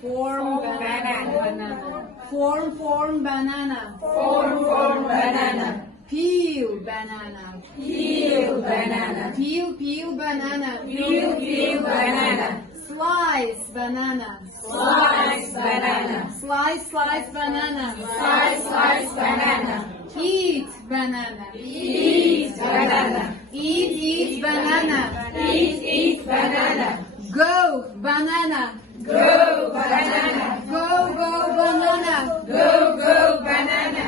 Form banana. Form banana. Form banana. Peel banana. Peel banana. Peel banana. Peel banana. Slice banana. Slice banana. Slice banana. Slice banana. Eat banana. Eat banana. Eat banana. Eat banana. Go banana. Go banana. Go banana. Go banana.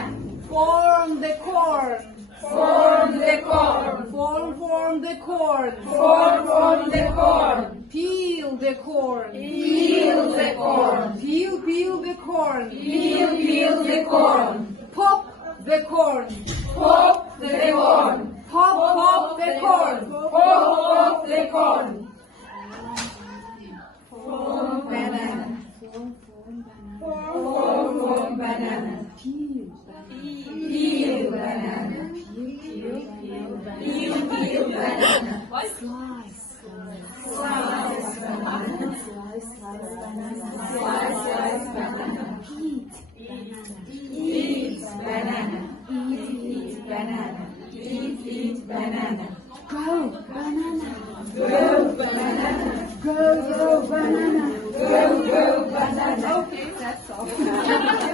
Form the corn. Form the corn. Form the corn. Form the corn. Peel the corn. Peel the corn. Peel the corn. Peel the corn. Pop the corn. Pop the corn. Pop the corn. Pop the corn. Form banana. Form banana. Peel banana. Peel banana. Slice banana. Slice banana. Slice banana. Eat banana. Eat banana. Eat banana. Go banana. Go banana. Go banana. Go banana. Okay, that's all.